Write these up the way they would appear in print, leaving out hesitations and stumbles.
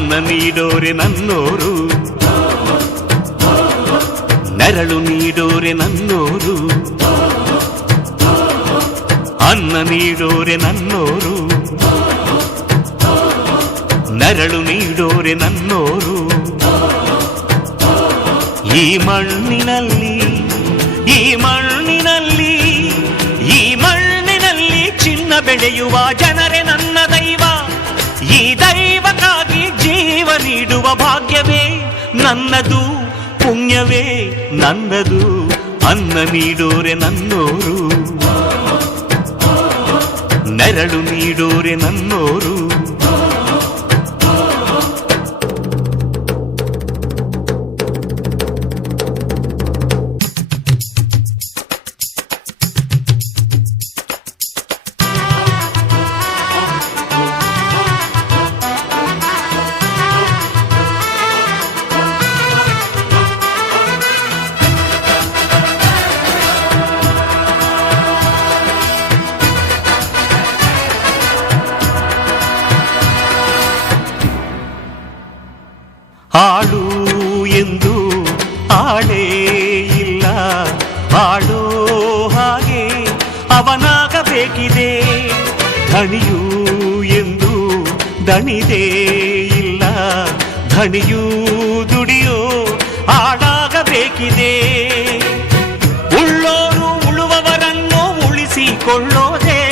ಅನ್ನ ನೀಡೋರೆ ನನ್ನೋರು, ನೆರಳು ನೀಡೋರೆ ನನ್ನೋರು. ಅನ್ನ ನೀಡೋರೆ ನನ್ನೋರು, ನೆರಳು ನೀಡೋರೆ ನನ್ನೋರು. ಈ ಮಣ್ಣಿನಲ್ಲಿ ಈ ಮಣ್ಣಿನಲ್ಲಿ ಈ ಮಣ್ಣಿನಲ್ಲಿ ಚಿನ್ನ ಬೆಳೆಯುವ ಜನರೇ ನನ್ನ ದೈವ. ಈ ದೈವಕ್ಕಾಗಿ ಜೀವ ನೀಡುವ ಭಾಗ್ಯವೇ ನನ್ನದು, ಪುಣ್ಯವೇ ನನ್ನದು. ಅನ್ನ ನೀಡೋರೆ ನನ್ನೋರು, ನೆರಳು ನೀಡೋರೆ ನನ್ನೋರು. ಆಳು ಎಂದು ಆಳೇ ಇಲ್ಲ, ಆಳೋ ಹಾಗೆ ಅವನಾಗಬೇಕಿದೆ. ಧಣಿಯು ಎಂದು ದಣಿದೇ ಇಲ್ಲ, ಧಣಿಯೂ ದುಡಿಯೋ ಆಳಾಗಬೇಕಿದೆ. ಉಳ್ಳೋರು ಉಳುವವರನ್ನು ಉಳಿಸಿಕೊಳ್ಳೋದೇ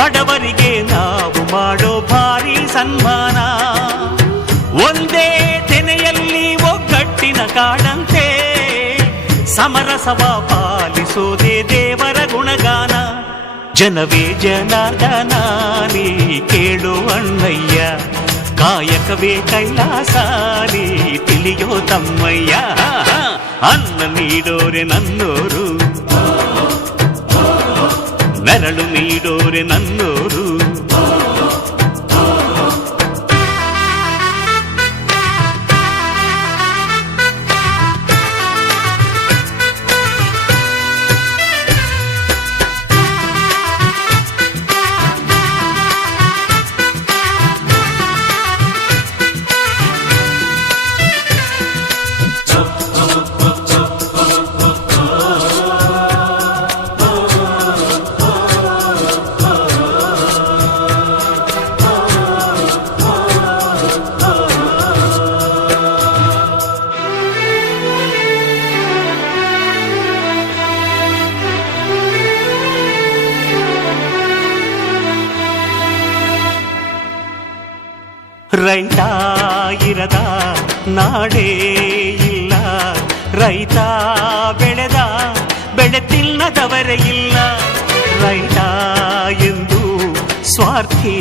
ಬಡವರಿಗೆ ನಾವು ಮಾಡೋ ಭಾರಿ ಸನ್ಮಾನ. ಒಂದೇ ತೆನೆಯಲ್ಲಿ ಒಗ್ಗಟ್ಟಿನ ಕಾಡಂತೆ ಸಮರಸವ ಪಾಲಿಸೋದೇ ದೇವರ ಗುಣಗಾನ. ಜನವೇ ಜನಾರ್ದನ ನೀ ಕೇಳೋ ಅಣ್ಣಯ್ಯ, ಕಾಯಕವೇ ಕೈಲಾಸ ನೀ ತಿಳಿಯೋ ತಮ್ಮಯ್ಯ. ಅನ್ನ ನೀಡೋರೆ ನನ್ನೋರು, ನೆರಳು ನೀಡೋರೆ ನನ್ನೋರು. ರೈತ ಇರದ ನಾಡೇ ಇಲ್ಲ, ರೈತ ಬೆಳೆದ ಬೆಳೆ ತಿನ್ನದವರೇ ಇಲ್ಲ. ರೈತ ಎಂದು ಸ್ವಾರ್ಥಿ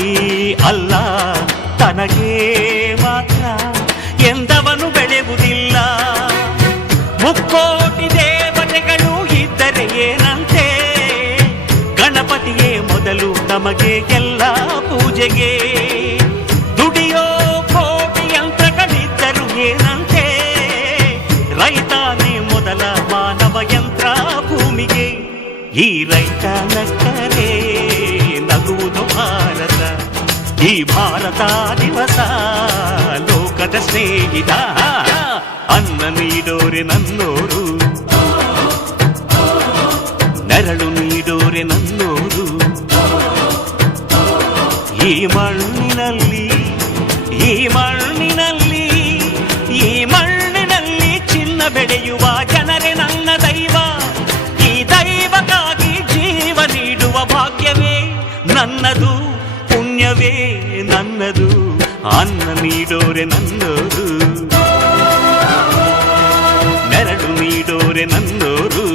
ಅಲ್ಲ, ತನಗೆ ಮಾತ್ರ ಎಂದವನು ಬೆಳೆಯುವುದಿಲ್ಲ. ಮುಕ್ಕೋಟಿ ದೇವತೆಗಳು ಇದ್ದರೆ ಏನಂತೆ, ಗಣಪತಿಯೇ ಮೊದಲು ನಮಗೆ ಎಲ್ಲ ಪೂಜೆಗೆ. ದುಡಿಯೋ ಕೋಟಿ ಯಂತ್ರಗಳಿದ್ದರು ಏನಂತೆ, ರೈತಾನೇ ಮೊದಲ ಮಾನವ ಯಂತ್ರ ಭೂಮಿಗೆ. ಈ ರೈತ ನಕ್ಕರೆ ನಗುವುದು ಭಾರತ, ಈ ಭಾರತ ದಿವಸ ಲೋಕದ ಸ್ನೇಹಿತ. ಅನ್ನ ನೀಡೋರೆ ನನ್ನೋರು, ನೆರಳು ನೀಡೋರೆ ನನ್ನೋರು. ಈ ಮಣ್ಣಿನಲ್ಲಿ ಈ ಮಣ್ಣಿನಲ್ಲಿ ಈ ಮಣ್ಣಿನಲ್ಲಿ ಚಿನ್ನ ಬೆಳೆಯುವ ಜನರೇ ನನ್ನ ದೈವ. ಈ ದೈವಕ್ಕಾಗಿ ಜೀವ ನೀಡುವ ಭಾಗ್ಯವೇ ನನ್ನದು, ಪುಣ್ಯವೇ ನನ್ನದು. ಅನ್ನ ನೀಡೋರೆ ನನ್ನೋರು, ನೆರಳು ನೀಡೋರೆ ನನ್ನೋರು.